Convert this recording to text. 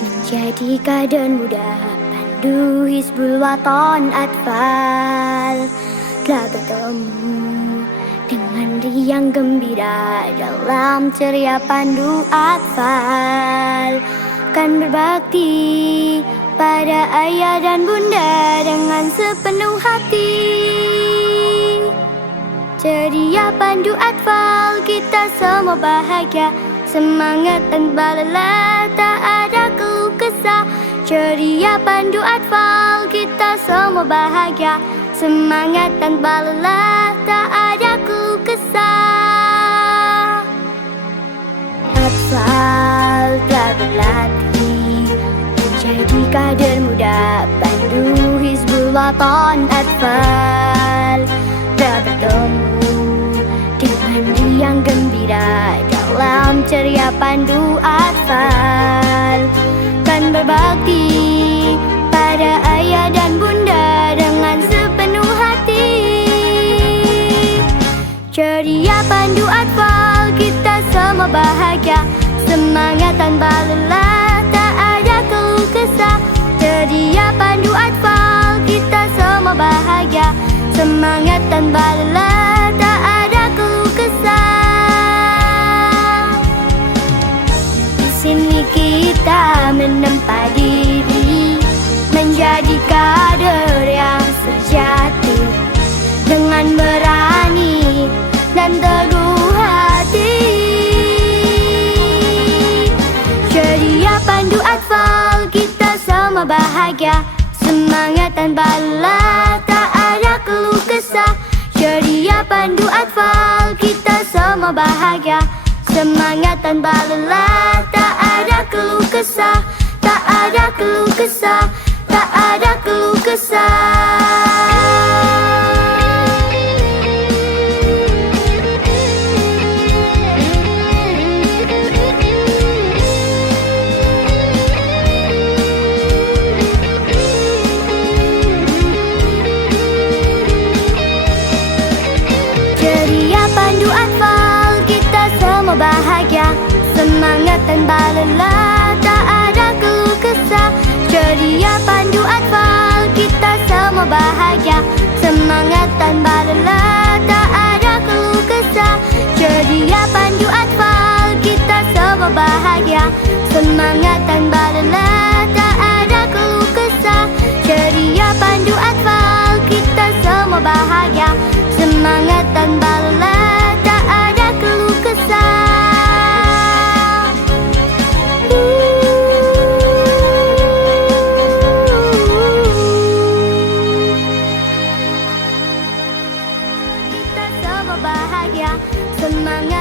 menjadi kader muda Pandu Hizbul Waton Atfal. Telah bertemu dengan riang gembira dalam ceria Pandu Atfal. Kan berbakti pada ayah dan bunda dengan sepenuh hati. Ceria Pandu Atfal, kita semua bahagia, semangat tanpa lelah, tak ada keluh kesah. Ceria Pandu Atfal, kita semua bahagia, semangat tanpa lelah, tak ada keluh kesah. Atfal telah berlatih menjadi kader muda Pandu Hizbul Waton Atfal. Telah bertemu dengan riang gembira dalam ceria Pandu Atfal. Kan berbakti pada ayah dan bunda dengan sepenuh hati. Ceria Pandu Atfal, kita semua bahagia, semangat tanpa lelah, tak ada keluh kesah. Ceria Pandu Atfal, kita semua bahagia, semangat tanpa lelah, tak ada keluh kesah. Di sini kita menempa diri, menjadi kader yang sejati, dengan berani dan teguh hati. Ceria Pandu Atfal, kita semua bahagia, semangat tanpa lelah, tak ada keluh kesah. Ceria Pandu Atfal, kita semua bahagia, semangat tanpa lelah, tak ada keluh kesah, tak ada keluh kesah, tak ada keluh kesah. Ceria Pandu Atfal, kita semua bahagia, semangat tanpa lelah, tak ada keluh kesah. Ceria Pandu Atfal, kita semua bahagia, semangat tanpa lelah, tak ada keluh kesah. Ceria Pandu Atfal, kita semua bahagia, semangat tanpa lelah, tak ada keluh kesah. Ceria Pandu Atfal, kita semua bahagia, semangat tanpa lelah, tak ada keluh kesah. Kita semua bahagia, semangat